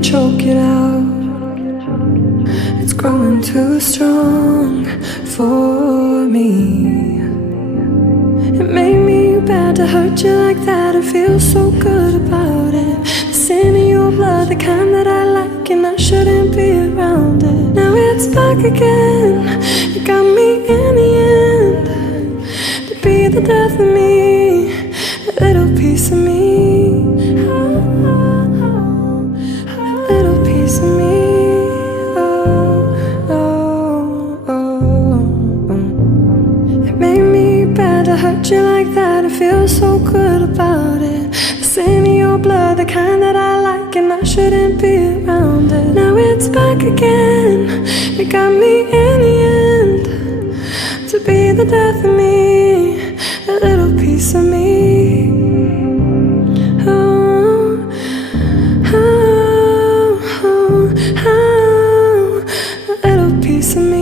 can't choke it out. It's growing too strong for me. It made me bad to hurt you like that and feel so good about it. The sin in your blood, the kind that I like, and I shouldn't be around it. Now it's back again. You got me in the end to be the death of me, a little piece of me, a little piece of me. To hurt you like that and feel so good about it. The sin in your blood, the kind that I like, and I shouldn't be around it. Now it's back again. You got me in the end to be the death of me, a little piece of me. Oh, oh, oh, oh, a little piece of me.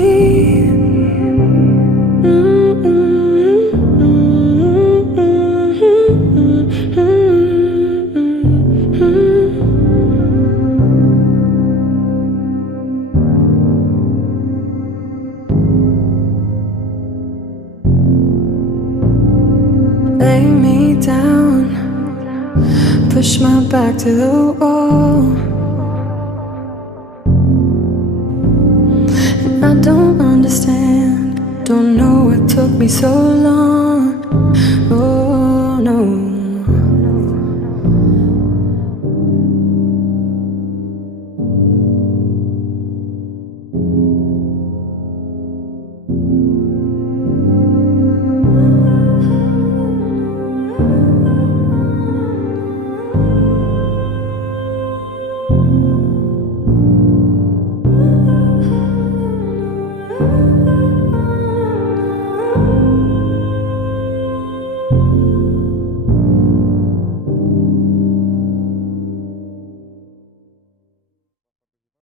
Lay me down, push my back to the wall, and I don't understand, don't know what took me so long. Oh no,